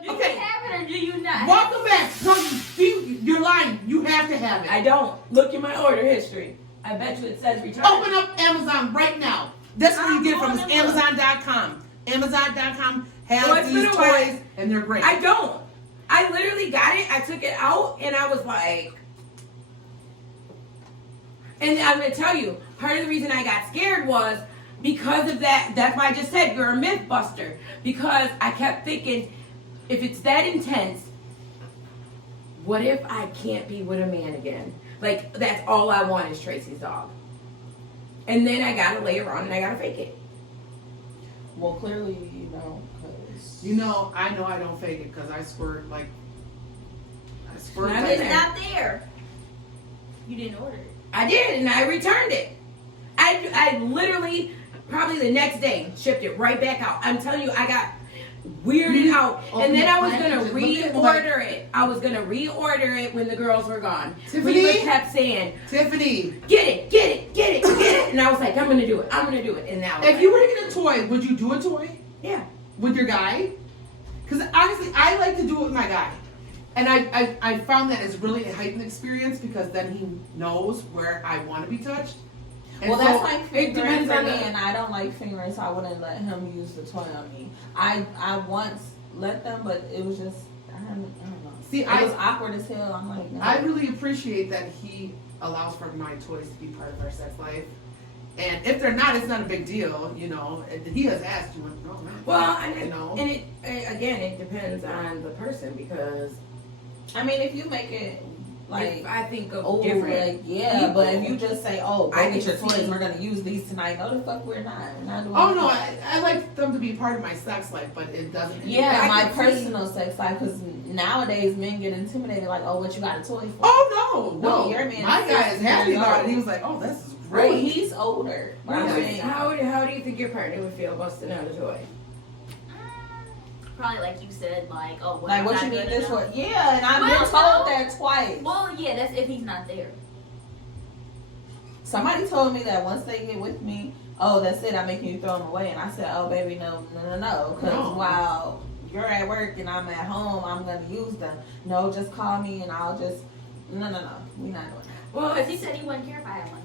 do you have it or do you not? Welcome back. No, you're lying. You have to have it. I don't. Look at my order history. I bet you it says return. Open up Amazon right now. That's where you get it from. It's Amazon.com. Amazon.com has these toys, and they're great. I don't. I literally got it. I took it out, and I was like... And I'm going to tell you, part of the reason I got scared was because of that. That's why I just said you're a myth buster. Because I kept thinking, if it's that intense, what if I can't be with a man again? Like, that's all I want is Tracy's dog. And then I got to lay around and I got to fake it. Well, clearly you don't, because... I know I don't fake it because I squirt like... It's not there. You didn't order it. I did, and I returned it. I literally, probably the next day, shipped it right back out. I'm telling you, I got weirded out. And then I was going to reorder it. I was going to reorder it when the girls were gone. Tiffany Reba kept saying, Tiffany, get it. And I was like, I'm going to do it. And now if you were to get a toy, would you do a toy? Yeah. With your guy? Because honestly, I like to do it with my guy. And I found that it's really a heightened experience because then he knows where I want to be touched. And well, that's like fingering for me, on and I don't like fingering, so I wouldn't let him use the toy on me. I once let them, but it was just, I don't know. See, it was awkward as hell. I'm like, no. I really appreciate that he allows for my toys to be part of our sex life. And if they're not, it's not a big deal, And he has asked you, no, well, and it again, it depends on the person because... I mean, if you make it like I think of different, people. But if you just say, "Oh, go get your toys, we're gonna use these tonight," no, the fuck, we're not. We're not doing. Oh no, I like them to be part of my sex life, but it doesn't. Yeah, my personal sex life, because nowadays men get intimidated, like, "Oh, what you got a toy for?" Oh no, your man. My guy is happy about it. He was like, "Oh, this is great." Well, he's older. How do you think your partner would feel busting out a toy? Probably like you said, like, oh, well, like what you need this for? Yeah, and I've been told that twice. Well, yeah, that's if he's not there. Somebody told me that once they get with me, oh, that's it, I'm making you throw them away. And I said, oh, baby, no. Because while you're at work and I'm at home, I'm going to use them. No, just call me and I'll just, no. We're not doing that. Well, because he said he wouldn't care if I had one.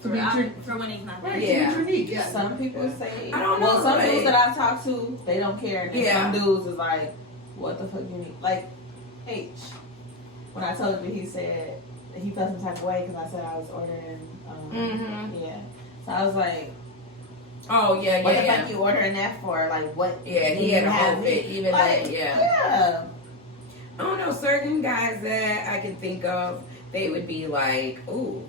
For when he's not there. Right, yeah. Unique, yeah. Some people say, I don't know. Well, some dudes that I've talked to, they don't care. And some dudes is like, what the fuck you need? Like, H. When I told him, he said he felt some type of way because I said I was ordering, yeah. So I was like, oh, yeah, what the fuck you ordering that for? Like, what? Yeah, he had a whole fit. Even like, yeah. I don't know, certain guys that I can think of, they would be like, ooh.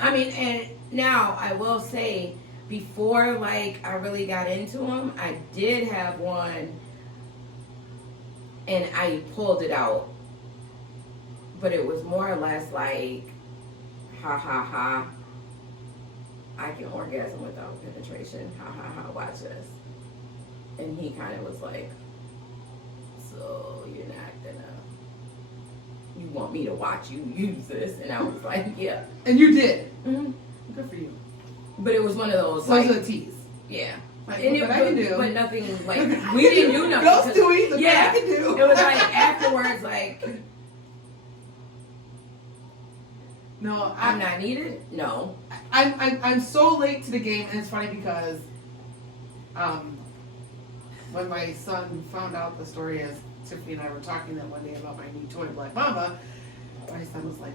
I mean, and now I will say, before like I really got into them, I did have one, and I pulled it out, but it was more or less like, ha ha ha, I can orgasm without penetration, ha ha ha, watch this. And he kind of was like, so you're not gonna, you want me to watch you use this? And I was like, yeah. And you did. Mm-hmm. Good for you. But it was one of those. Those are the teas. Yeah. Like, and what I can do. But nothing, like, we didn't do nothing. Those Stewie, the yeah, I can do. It was like afterwards, like, no, I'm not needed. No. I'm so late to the game, and it's funny because when my son found out the story, as Tiffany and I were talking that one day about my new toy, Black Mamba, my son was like,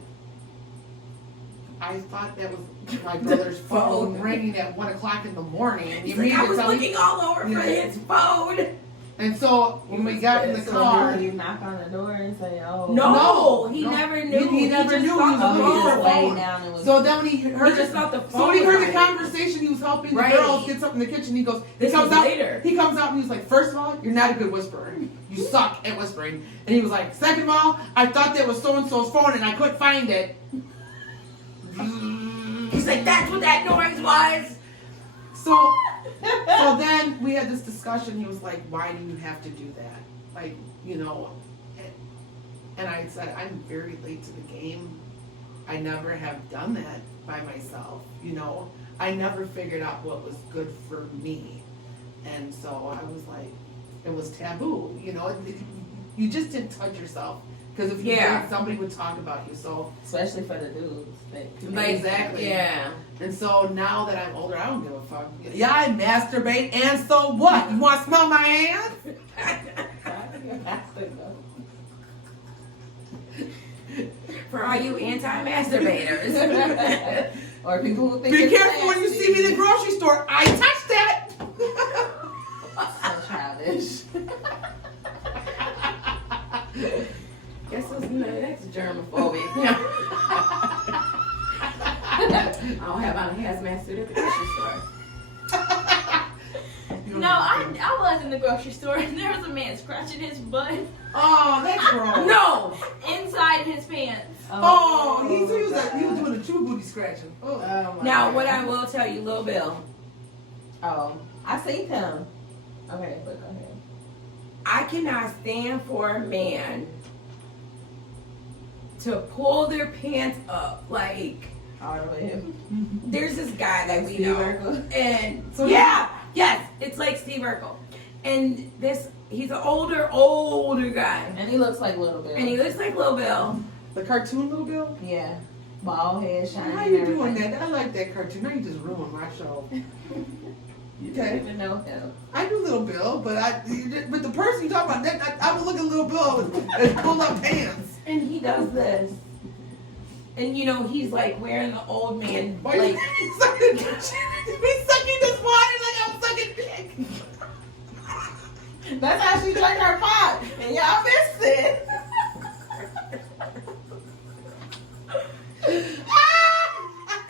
I thought that was my brother's phone ringing at 1 o'clock in the morning. And like, I was looking all over for his phone. And so when we got in the car, you knock on the door and say, "Oh, no, he never knew. He never knew he was looking for a phone." So then when he heard just thought the phone. So when he heard the conversation, he was helping the girls get something in the kitchen. He goes, He comes out and he was like, "First of all, you're not a good whisperer. You suck at whispering." And he was like, "Second of all, I thought that was so and so's phone and I couldn't find it." He's like, "That's what that noise was." So then we had this discussion. He was like, "Why do you have to do that?" Like, and I said, "I'm very late to the game. I never have done that by myself. I never figured out what was good for me. And so I was like, it was taboo, you know. You just didn't touch yourself because if you did, somebody would talk about you. So especially for the dudes. Exactly. Yeah. And so now that I'm older, I don't give a fuck. Yeah, I masturbate, and so what? You want to smell my hands? For all you anti-masturbators. Or people who think Be it's careful when you see me in the grocery store. I touched that. So childish. Guess what's next germophobic? I'll have on a hazmat suit at the grocery store. No, I was in the grocery store and there was a man scratching his butt Oh, that's gross. No! inside his pants. Oh, he was doing a true booty scratching. Oh. Now, what I will tell you, Lil Bill, Oh, I seen him. Okay, but go ahead. I cannot stand for a man to pull their pants up. Like, All the way. there's this guy that we Steve know. Urkel? And, So yes, it's like Steve Urkel. And he's an older guy. And he looks like Little Bill. And he looks like Lil Bill. The cartoon Little Bill? Yeah. Bald head, shiny. How you doing that? I like that cartoon. Now you just ruined my show. You Okay. don't even know him. I do Little Bill, but the person you talk about, that I would look at Little Bill and pull up pants. And he does this. And you know, he's like wearing the old man, Why like, he's sucking this water like I'm sucking dick. That's how she drank her pop. And y'all missed it.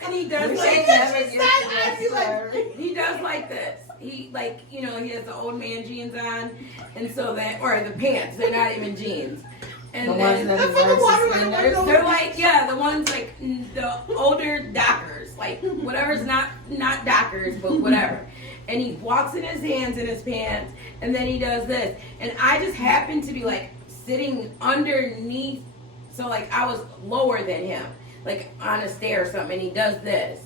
and he does We like should this. never get to this story. He does like this. He like, you know, he has the old man jeans on, and so that, or the pants, they're not even jeans. And The then ones that That's what the water deserve like, suspenders. they're like, yeah, the ones like the older dockers, like whatever's not dockers, but whatever. And he walks in his hands in his pants, and then he does this. And I just happened to be like sitting underneath, so like I was lower than him, like on a stair or something, and he does this.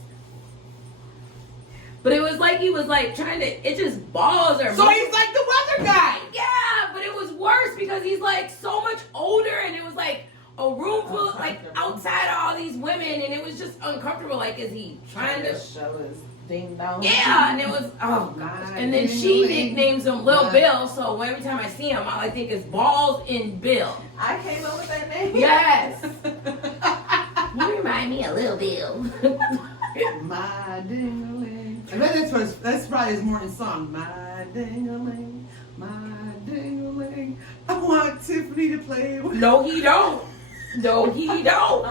But it was like he was like trying to itch his balls or So he's like the weather guy. yeah, but it was worse because he's like so much older, and it was like a room full, like outside of all these women, and it was just uncomfortable. Like, is he trying to? show his ding dong? Yeah, and it was oh gosh. And then she nicknames him Lil Bill, so every time I see him, all I think is balls in Bill. I came up with that name. Yes, you remind me of Lil Bill. My ding-a-ling. I bet that's probably his morning song. My ding-a-ling, my ding-a-ling. I want Tiffany to play with. No, he don't. No, he don't.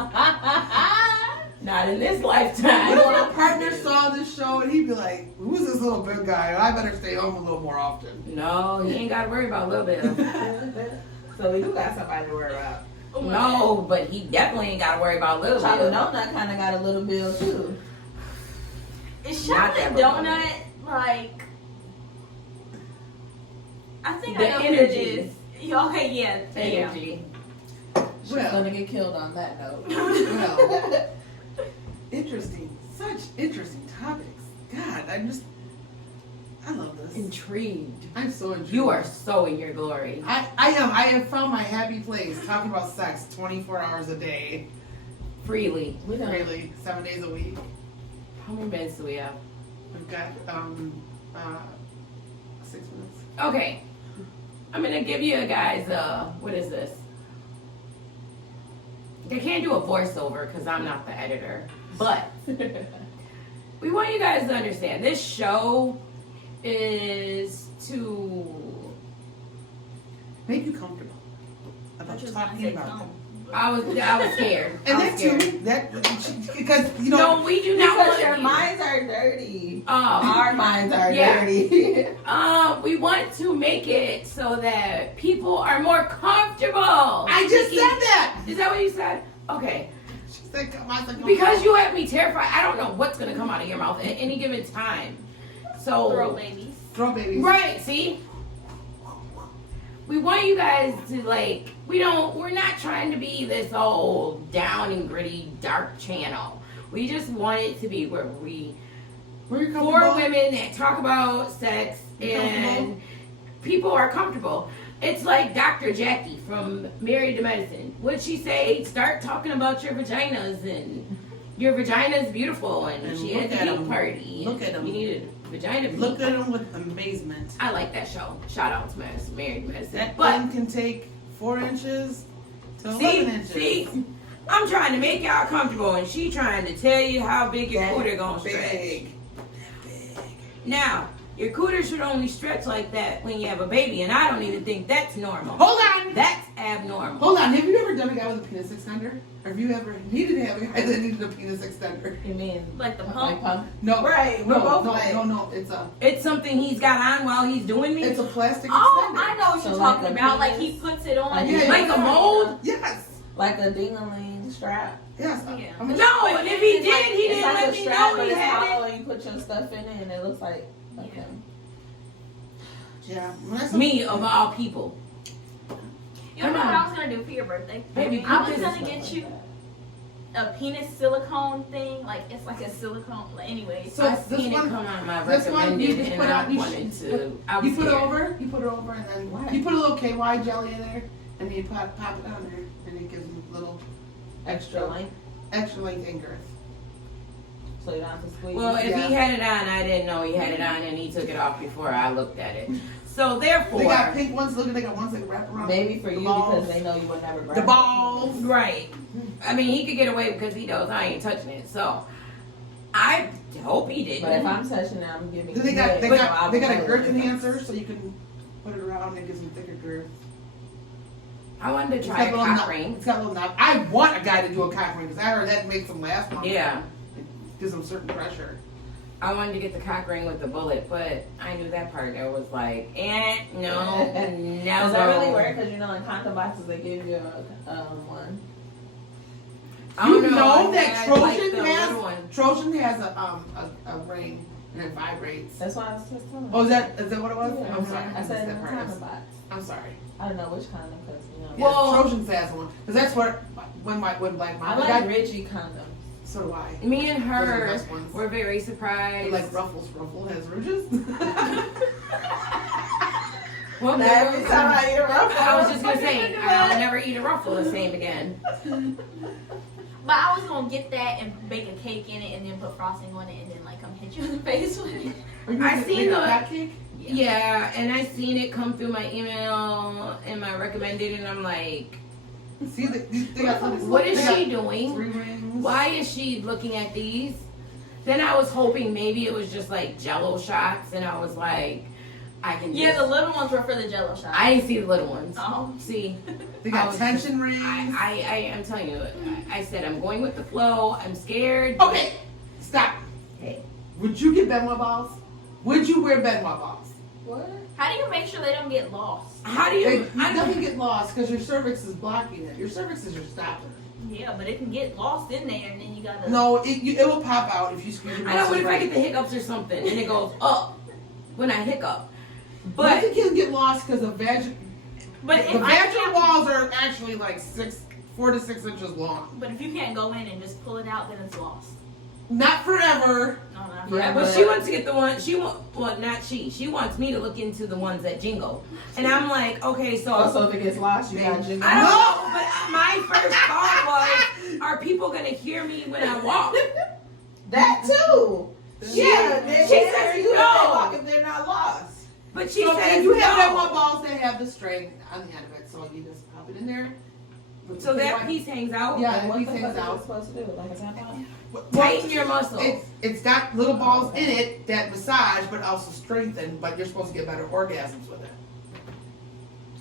Not in this lifetime. What if our partner saw this show and he'd be like, "Who's this little big guy? I better stay home a little more often." No, he ain't got to worry about Lil Bill. So we do got somebody to worry about. No, but he definitely ain't got to worry about Lil Chocolate Bill. Donut kind of got a little bill too. Is Not chocolate that donut like? I think The I know who energy. it is. Okay, yeah, damn. Energy. She's Well. gonna get killed on that note. Well, interesting. Such interesting topics. God, I love this. Intrigued. I'm so intrigued. You are so in your glory. I am. I have found my happy place talking about sex 24 hours a day. Freely. We done. Really, 7 days a week. How many minutes do we have? We've got 6 minutes. Okay. I'm going to give you guys, what is this? I can't do a voiceover because I'm not the editor. But we want you guys to understand this show is to Make you comfortable I about just talking said about come. them. I was scared. And I that was scared. too, because you know, No, we do not Because want your you. minds are dirty. Um, Our minds are Yeah. dirty. we want to make it so that people are more comfortable. I just said that. Is that what you said? Okay. She said, "Come on, come Because on." you have me terrified. I don't know what's going to come out of your mouth at any given time. So, Throw babies. Throw babies. right, see? We want you guys to like, we're not trying to be this old down and gritty dark channel. We just want it to be where Where you four comfortable? women that talk about sex and people are comfortable. It's like Dr. Jackie from Married to Medicine. What'd she say? Start talking about your vaginas, and your vagina is beautiful, and she had a cake party. Look at them. You needed vagina. Look at them with amazement. I like that show. Shout out to Married to Medicine. That But thing can take 4 inches to 11 inches. see, I'm trying to make y'all comfortable, and she trying to tell you how big your cooter gonna stretch. Big. Now, your cooter should only stretch like that when you have a baby, and I don't even think that's normal. Hold on. That's abnormal. Hold on. Have you ever done a guy with a penis extender? Or have you ever needed to have a guy that needed a penis extender? You mean Like the like pump? pump? No. Right, we're No, both no, like- no. It's something he's got on while he's doing me. It's a plastic Oh, extender. I know what So you're like talking a about. Like penis? he puts it on. Yeah, like a mold. Yes. Like a ding-a-ling strap. Yes. Yeah. I'm gonna- No, and if he did, he It's didn't like let a me strap, know but he it's had hollow, it. and you put your stuff in it, and it looks like Yeah. Yeah. When I Me of all people. You know what I was gonna do for your birthday? Baby, I put was this- gonna get you a penis silicone thing. Like it's like a silicone. Anyway, So I this seen it one- come on my this one you recommended, just and put I out- you wanted should- to. I was You put it scared. over, and then What? you put a little KY jelly in there, and then you pop it on there, and it gives you a little extra length, extra length and girth. so you don't have to squeeze. Well, if Yeah. he had it on, I didn't know he had it on, and he took it off before I looked at it. So therefore, They got pink ones. Look, they got ones that wrap around. Maybe for the you balls. because they know you would never grab The it. balls. right? I mean, he could get away because he knows I ain't touching it. So I hope he didn't. But if I'm touching it, I'm giving. Then they you got head, they so got I'll they got a tell girth you. enhancer, so you can put it around and it gives them thicker girth. I wanted to It's try got a little cock knob- ring. It's got a little knob. I want a guy to do a cock ring because I heard that makes them last longer. Yeah, It gives them certain pressure. I wanted to get the cock ring with the bullet, but I knew that part there was like, no, no. Does that really work? Because you know, in condom boxes they give you a one. I You don't know that I Trojan like the little has one. Trojan has a ring and it vibrates. That's why I was just telling you. Oh, is that what it was? Yeah. I'm sorry. I said in missed the that part. condom box. I'm sorry. I don't know which condom because you know. Yeah, Well- Trojan's has one because that's where when Black I Mama like got. Reggie condoms. So do I. Me and Those are the her best ones. were very I surprised. like Ruffles. Ruffle has rouges. Well, Every time I eat a ruffle, I was just gonna say, I'll never eat a ruffle the same again. but I was gonna get that and bake a cake in it and then put frosting on it and then like come hit you in the face with it. I seen the- fat cake. Yeah, and I seen it come through my email and my recommended, and I'm like, See, they got what is they got she doing? 3 rings. Why is she looking at these? Then I was hoping maybe it was just like Jello shots, and I was like, I can. Yeah, just, the little ones were for the Jello shot. I didn't see the little ones. Oh. See, They I got was tension rings. I am telling you, I said I'm going with the flow. I'm scared. Okay, stop. Hey. Would you get Benoit balls? Would you wear Benoit balls? What? How do you make sure they don't get lost? How do you? It doesn't get lost because your cervix is blocking it. Your cervix is your stopper. Yeah, but it can get lost in there and then you gotta. No, it will pop out if you squeeze your I know. What if I right. get the hiccups or something and it goes up when I hiccup? But Nothing can get lost because the But if vaginal I can't, walls are actually like 4 to 6 inches long. but if you can't go in and just pull it out, then it's lost. Not forever. No, not Yeah, forever. But she wants to get the one not she. She wants me to look into the ones that jingle, and I'm like, okay, so Also, if it gets lost, you got jingle. I don't know. But my first thought was, are people gonna hear me when I walk? That too. Yeah, they she can't says hear you no. if they walk if they're not lost. But she So says if you have no. Benoit balls that have the string on the end of it, so you just pop it in there. So that piece hangs out. Yeah, Like, that what piece the hangs fuck is it out. supposed to do? Like a tampon? Tighten your muscles. It's got little balls in it that massage, but also strengthen. But you're supposed to get better orgasms with it.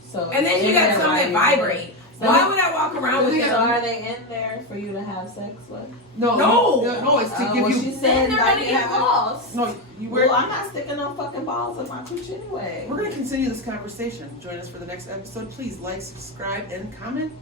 So And then you got some that vibrate. So Why would I walk around with So them? are they in there for you to have sex with? No, No. It's to Oh, give well, you. she Then said they're like gonna you get have. lost. No, you wear. Well, I'm not sticking no fucking balls in my cooch anyway. We're gonna continue this conversation. Join us for the next episode. Please like, subscribe, and comment.